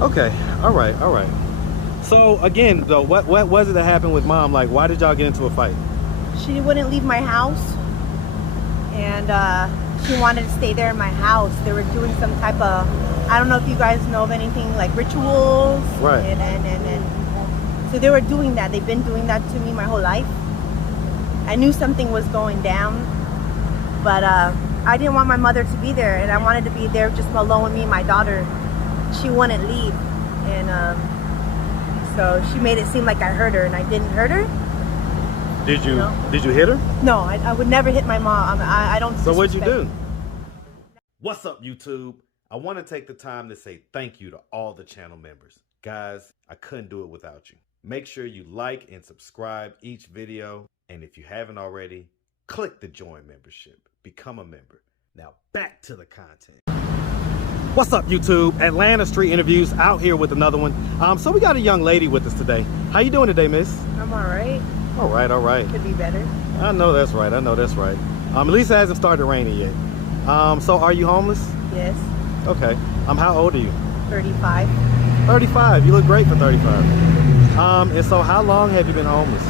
Okay, all right, all right. So again, though, what was it that happened with mom? Like, why did y'all get into a fight? She wouldn't leave my house, and she wanted to stay there in my house. They were doing some type of, I don't know if you guys know of anything like rituals. Right. And so they were doing that. They've been doing that to me my whole life. I knew something was going down, but I didn't want my mother to be there, and I wanted to be there just alone with me and my daughter. She wouldn't leave, and so she made it seem like I hurt her, and I didn't hurt her. Did you? No. Did you hit her? No, I would never hit my mom. I don't. So what'd you do? What's up, YouTube? I want to take the time to say thank you to all the channel members. Guys, I couldn't do it without you. Make sure you like and subscribe each video. And if you haven't already, click the join membership. Become a member. Now back to the content. What's up, YouTube? Atlanta Street Interviews out here with another one. So we got a young lady with us today. How you doing today, miss? I'm all right. All right, all right. Could be better. I know that's right. I know that's right. At least it hasn't started raining yet. So are you homeless? Yes. Okay. How old are you? 35. 35. You look great for 35. And so how long have you been homeless?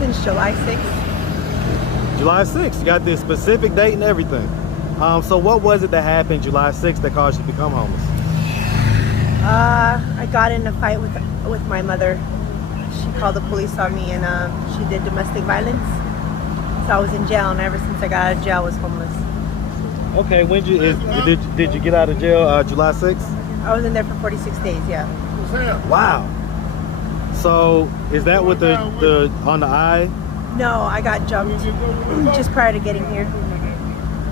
Since July 6th. July 6th. You got the specific date and everything. So what was it that happened July 6th that caused you to become homeless? I got in a fight with my mother. She called the police on me, and she did domestic violence. So I was in jail, and ever since I got out of jail, I was homeless. Okay, did you get out of jail July 6th? I was in there for 46 days, yeah. Wow. So is that with the on the eye? No, I got jumped just prior to getting here.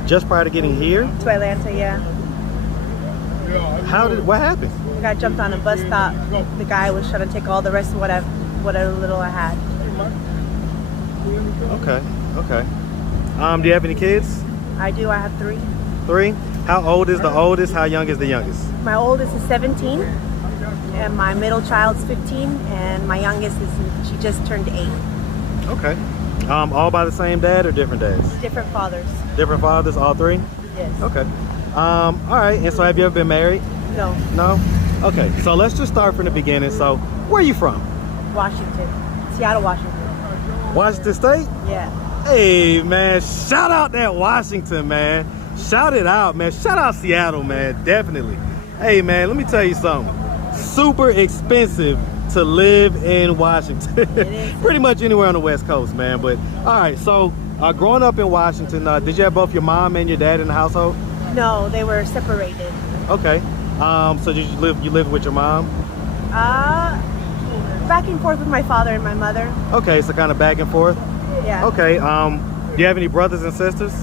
Just prior to getting here? To Atlanta, yeah. What happened? I got jumped on a bus stop. The guy was trying to take all the rest of whatever little I had. Okay, okay. Do you have any kids? I do. I have 3. 3? How old is the oldest? How young is the youngest? My oldest is 17, and my middle child's 15, and my youngest she just turned 8. Okay. All by the same dad or different dads? Different fathers. Different fathers, all 3? Yes. Okay. All right. And so have you ever been married? No. No? Okay. So let's just start from the beginning. So where are you from? Washington. Seattle, Washington. Washington State? Yeah. Hey, man. Shout out that Washington, man. Shout it out, man. Shout out Seattle, man. Definitely. Hey, man, let me tell you something. Super expensive to live in Washington. It is. Pretty much anywhere on the West Coast, man. But all right, so growing up in Washington, did you have both your mom and your dad in the household? No, they were separated. Okay. So did you live with your mom? Back and forth with my father and my mother. Okay, so kind of back and forth. Yeah. Okay. Do you have any brothers and sisters?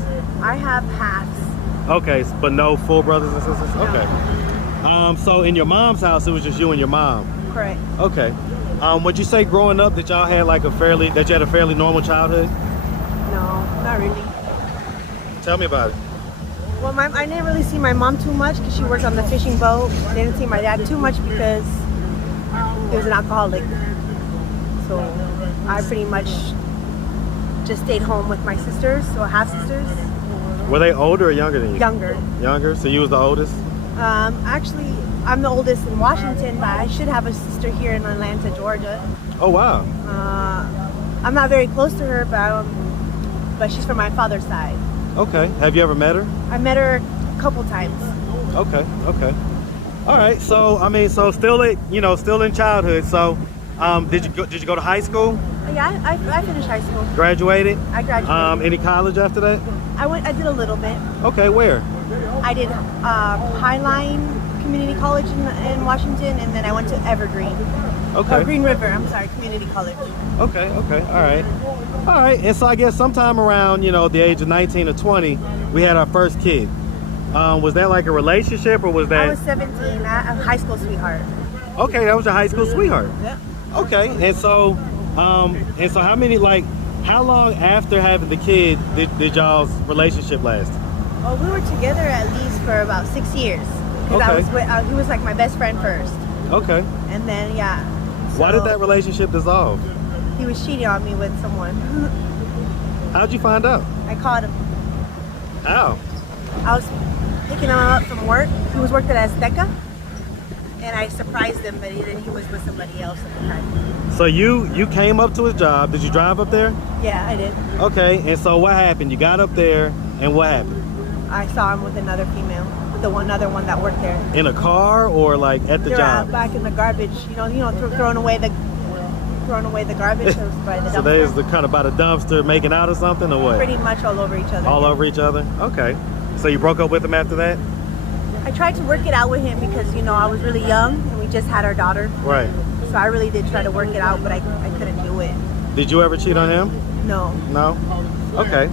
I have halves. Okay, but no full brothers and sisters. No. Okay. So in your mom's house, it was just you and your mom. Correct. Okay. Would you say growing up that y'all had like you had a fairly normal childhood? No, not really. Tell me about it. Well, I didn't really see my mom too much because she worked on the fishing boat. I didn't see my dad too much because he was an alcoholic. So I pretty much just stayed home with my sisters, or half sisters. Were they older or younger than you? Younger. Younger? So you was the oldest? Actually, I'm the oldest in Washington, but I should have a sister here in Atlanta, Georgia. Oh, wow. I'm not very close to her, but she's from my father's side. Okay. Have you ever met her? I met her a couple times. Okay. Okay. All right. So so still in childhood. So, did you go to high school? Yeah, I finished high school. Graduated? I graduated. Any college after that? I did a little bit. Okay. Where? I did Highline Community College in Washington, and then I went to Evergreen. Okay. Green River, I'm sorry, Community College. Okay, okay, all right. And so I guess sometime around, the age of 19 or 20, we had our first kid. Was that like a relationship, or was that? I was 17, a high school sweetheart. Okay, that was your high school sweetheart. Yeah. Okay, and so how long after having the kid did y'all's relationship last? Well, we were together at least for about 6 years. Okay. He was like my best friend first. Okay. And then, yeah. Why did that relationship dissolve? He was cheating on me with someone. How'd you find out? I caught him. How? I was picking him up from work. He was working at Azteca. and I surprised him, but then he was with somebody else at the time. So you came up to his job. Did you drive up there? Yeah, I did. Okay, and so what happened? You got up there, and what happened? I saw him with another female, with the other one that worked there. In a car or like at the They're job? back in the garbage. Throwing away the garbage by the dumpster. So they was kind of by the dumpster making out or something, or what? Pretty much all over each other. All over each other? Okay. So you broke up with him after that? I tried to work it out with him because, I was really young and we just had our daughter. Right. So I really did try to work it out, but I couldn't do it. Did you ever cheat on him? No. No? Okay.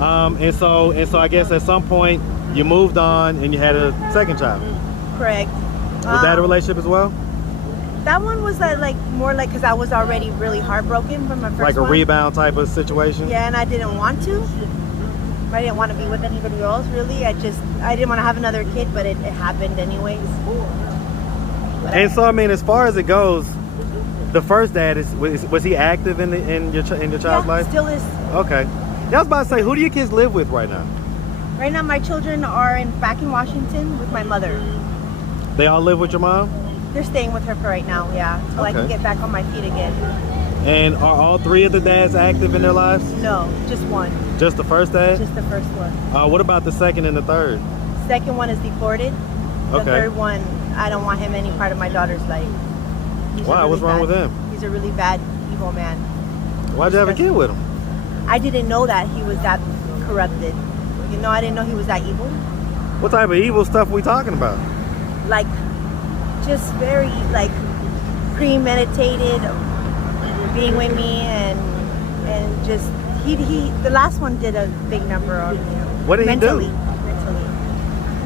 And so I guess at some point you moved on and you had a second child. Correct. Was that a relationship as well? That one was more like because I was already really heartbroken from my first one. Like a rebound type of situation? Yeah, and I didn't want to. I didn't want to be with anybody else, really. I didn't want to have another kid, but it happened anyways. And so, I mean, as far as it goes, the first dad was he active in your child's life? Still is. Okay. I was about to say, who do your kids live with right now? Right now, my children are back in Washington with my mother. They all live with your mom? They're staying with her for right now, yeah, until I can get back on my feet again. And are all three of the dads active in their lives? No, just one. Just the first dad? Just the first one. What about the second and the third? Second one is deported. The third one, I don't want him any part of my daughter's life. Why? What's wrong with him? He's a really bad, evil man. Why'd you have a kid with him? I didn't know that he was that corrupted. I didn't know he was that evil. What type of evil stuff are we talking about? Like, just very, premeditated being with me and just, the last one did a big number on me. What did he do? Mentally.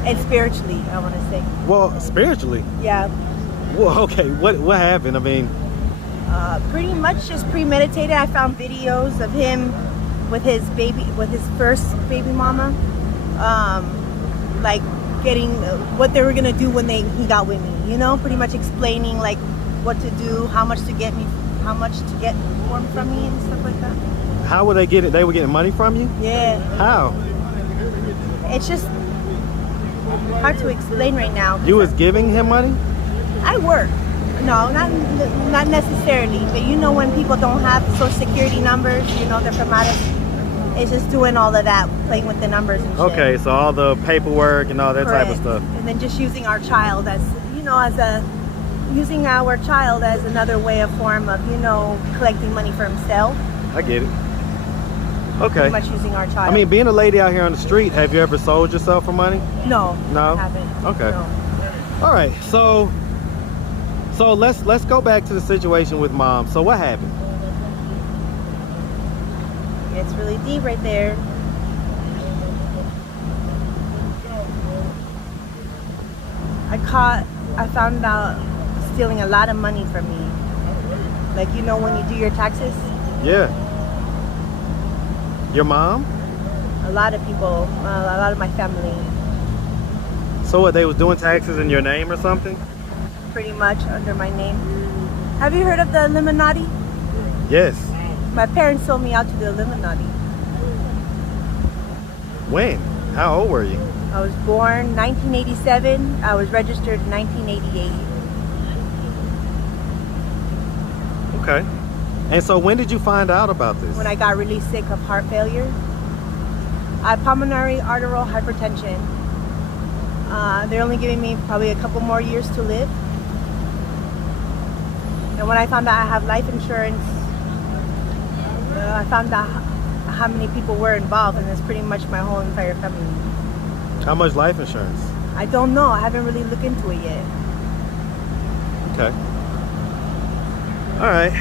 And spiritually, I want to say. Well, spiritually? Yeah. Well, okay, what happened? I mean... pretty much just premeditated. I found videos of him with his first baby mama, getting what they were gonna do when he got with me. Pretty much explaining what to do, how much to get form from me and stuff like that. How were they getting? They were getting money from you? Yeah. How? It's just hard to explain right now. You was giving him money? I work. No, not necessarily. But when people don't have social security numbers, they're from out of, it's just doing all of that, playing with the numbers and shit. Okay, so all the paperwork and all that type of stuff. And then just using our child as, using our child as another form of, collecting money for himself. I get it. Okay. Pretty much using our child. I mean, being a lady out here on the street, have you ever sold yourself for money? No. No? I haven't. Okay. No. All right, so let's go back to the situation with mom. So what happened? It's really deep right there. I found out stealing a lot of money from me. When you do your taxes? Yeah. Your mom? A lot of people, a lot of my family. So what, they was doing taxes in your name or something? Pretty much under my name. Have you heard of the Illuminati? Yes. My parents sold me out to the Illuminati. When? How old were you? I was born 1987. I was registered in 1988. Okay. And so when did you find out about this? When I got really sick of heart failure. I had pulmonary arterial hypertension. They're only giving me probably a couple more years to live. And when I found out I have life insurance, I found out how many people were involved, and it's pretty much my whole entire family. How much life insurance? I don't know. I haven't really looked into it yet. Okay. All right.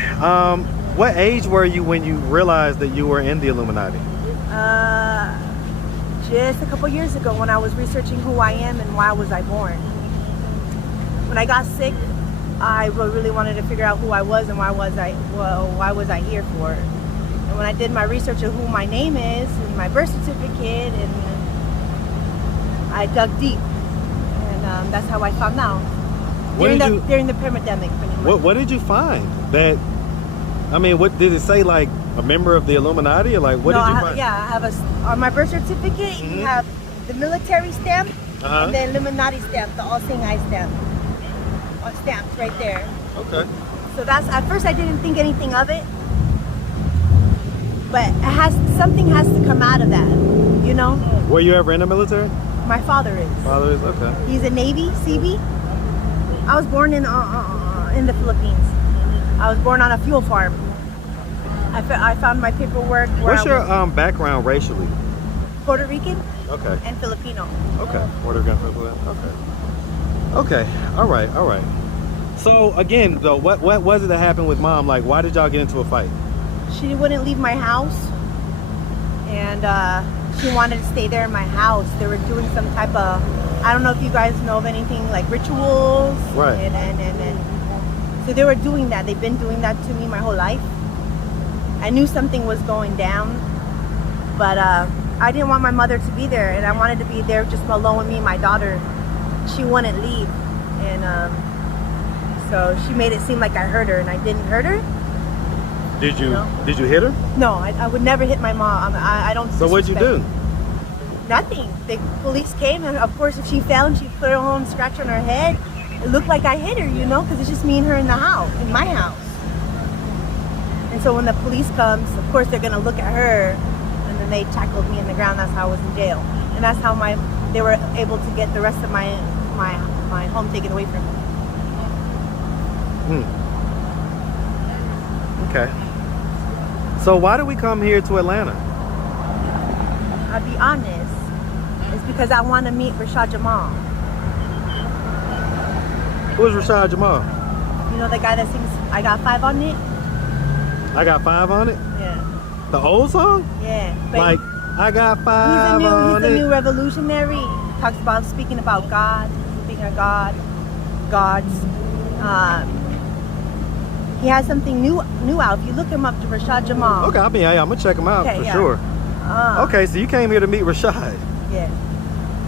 What age were you when you realized that you were in the Illuminati? Just a couple years ago, when I was researching who I am and why was I born. When I got sick, I really wanted to figure out who I was and why was I here for. And when I did my research of who my name is and my birth certificate, and I dug deep, and that's how I found out. During the pandemic. What did you find? That, I mean, what did it say? Like a member of the Illuminati, or what did you find? Yeah, I have on my birth certificate. You have the military stamp and the Illuminati stamp, the All Seeing Eye stamp. stamped right there. Okay. So that's, at first I didn't think anything of it, but something has to come out of that, you know? Were you ever in the military? My father is. Father is, okay. He's a Navy, CB. I was born in the Philippines. I was born on a fuel farm. I found my paperwork. What's your background racially? Puerto Rican. Okay. And Filipino. Okay. Puerto Rican, Filipino. Okay. Okay. All right. All right. So again, though, what was it that happened with mom? Like, why did y'all get into a fight? She wouldn't leave my house, and she wanted to stay there in my house. They were doing some type of, I don't know if you guys know of anything like rituals. Right. And so they were doing that. They've been doing that to me my whole life. I knew something was going down, but I didn't want my mother to be there, and I wanted to be there just alone with me and my daughter. She wouldn't leave, and so she made it seem like I hurt her, and I didn't hurt her. Did you? No. Did you hit her? No, I would never hit my mom. I don't. So what'd you do? Nothing. The police came, and of course, if she fell and she put her own scratch on her head, it looked like I hit her, you know, because it's just me and her in the house, in my house. And so when the police comes, of course, they're gonna look at her, and then they tackled me in the ground. That's how I was in jail, and that's how they were able to get the rest of my home taken away from me. Okay. So why did we come here to Atlanta? I'll be honest, it's because I want to meet Rashad Jamal. Who's Rashad Jamal? You know the guy that sings "I Got 5 on It"? I Got 5 on it? Yeah. The old song? Yeah. Like, I got 5 on it. He's a new revolutionary. He talks about speaking about God, speaking of God, gods. He has something new out. If you look him up, to Rashad Jamal. Okay, I'm gonna check him out for sure. Okay, so you came here to meet Rashad. Yeah.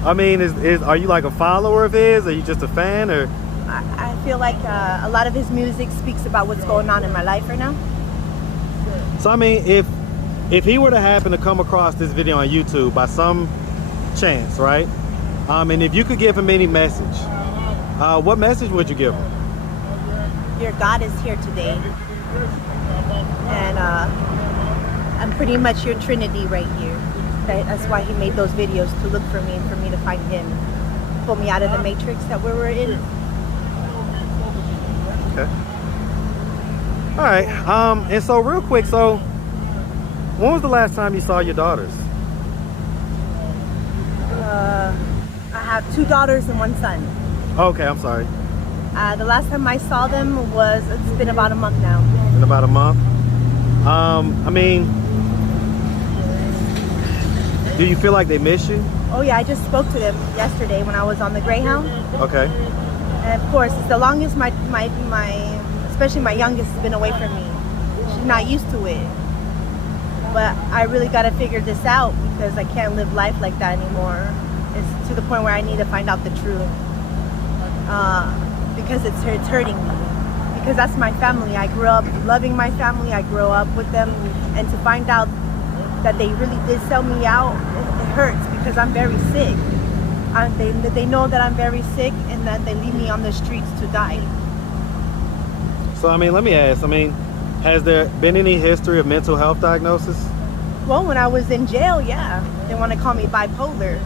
I mean, are you like a follower of his? Are you just a fan, or? I feel like a lot of his music speaks about what's going on in my life right now. So I mean, if he were to happen to come across this video on YouTube by some chance, right? And if you could give him any message, what message would you give him? Your God is here today, and I'm pretty much your Trinity right here. That's why he made those videos, to look for me and for me to find him, pull me out of the matrix that we were in. Okay. All right. And so real quick, so when was the last time you saw your daughters? I have 2 daughters and 1 son. Okay, I'm sorry. The last time I saw them it's been about a month now. In about a month? I mean, do you feel like they miss you? Oh yeah, I just spoke to them yesterday when I was on the Greyhound. Okay. And of course, it's the longest especially my youngest has been away from me. She's not used to it. But I really got to figure this out, because I can't live life like that anymore. It's to the point where I need to find out the truth. Because it's hurting me. Because that's my family. I grew up loving my family. I grew up with them. And to find out that they really did sell me out, it hurts, because I'm very sick. They know that I'm very sick, and that they leave me on the streets to die. So, I mean, let me ask, has there been any history of mental health diagnosis? Well, when I was in jail, yeah. They want to call me bipolar.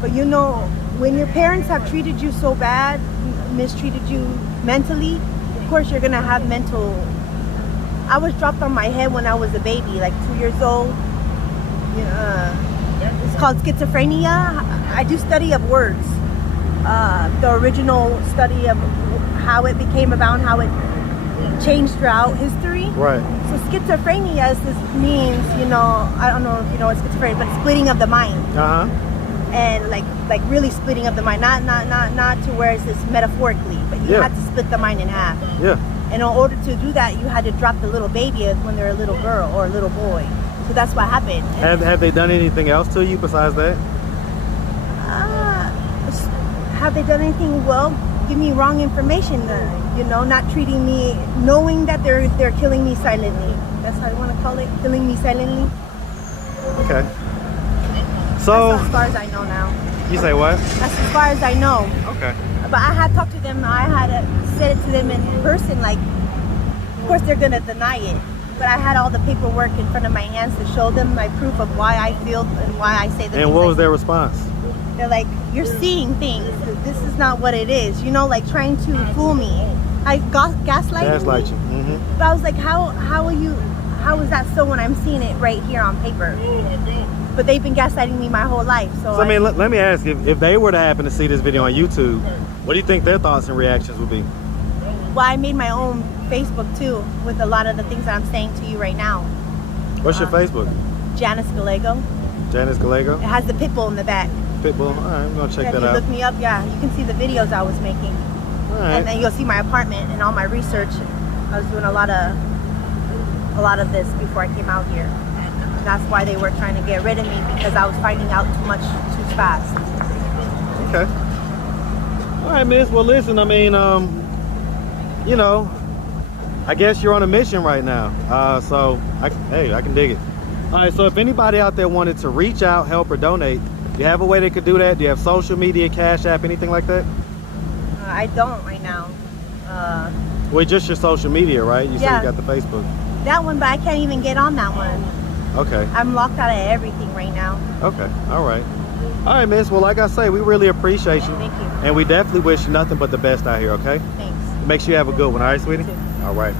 But you know, when your parents have treated you so bad, mistreated you mentally, of course you're gonna have mental. I was dropped on my head when I was a baby, like 2 years old. It's called schizophrenia. I do study of words. The original study of how it became about, how it changed throughout history. Right. So schizophrenia means, I don't know if you know what schizophrenia, but splitting of the mind. Uh-huh. And like really splitting of the mind, not to where it's just metaphorically, but you had to split the mind in half. Yeah. And in order to do that, you had to drop the little baby when they're a little girl or a little boy. So that's what happened. Have they done anything else to you besides that? Have they done anything? Well, give me wrong information, not treating me, knowing that they're killing me silently. That's how I want to call it, killing me silently. Okay. So that's as far as I know now. You say what? That's as far as I know. Okay. But I had talked to them. I had said it to them in person. Like, of course they're gonna deny it. But I had all the paperwork in front of my hands to show them my proof of why I feel and why I say the things. And what was their response? They're like, you're seeing things. This is not what it is. You know, like trying to fool me. I gaslight you. Mm-hmm. But I was like, how is that so when I'm seeing it right here on paper? But they've been gaslighting me my whole life. So I mean, let me ask you, if they were to happen to see this video on YouTube, what do you think their thoughts and reactions would be? Well, I made my own Facebook too with a lot of the things that I'm saying to you right now. What's your Facebook? Janice Gallego. Janice Gallego? It has the pit bull in the back. Pitbull. All right, I'm gonna check that If you out. look me up, yeah, you can see the videos I was making. All right. And then you'll see my apartment and all my research. I was doing a lot of this before I came out here. And that's why they were trying to get rid of me, because I was finding out too much too fast. Okay. All right, miss. Well, listen, I mean, you know, I guess you're on a mission right now. So, hey, I can dig it. All right, so if anybody out there wanted to reach out, help, or donate, do you have a way they could do that? Do you have social media, Cash App, anything like that? I don't right now. Well, just your social media, right? You said you got the Facebook. That one, but I can't even get on that one. Okay. I'm locked out of everything right now. Okay. All right. All right, miss. Well, like I say, we really appreciate you. Thank you. And we definitely wish you nothing but the best out here, okay? Thanks. Make sure you have a good one. All right, sweetie? You too. All right.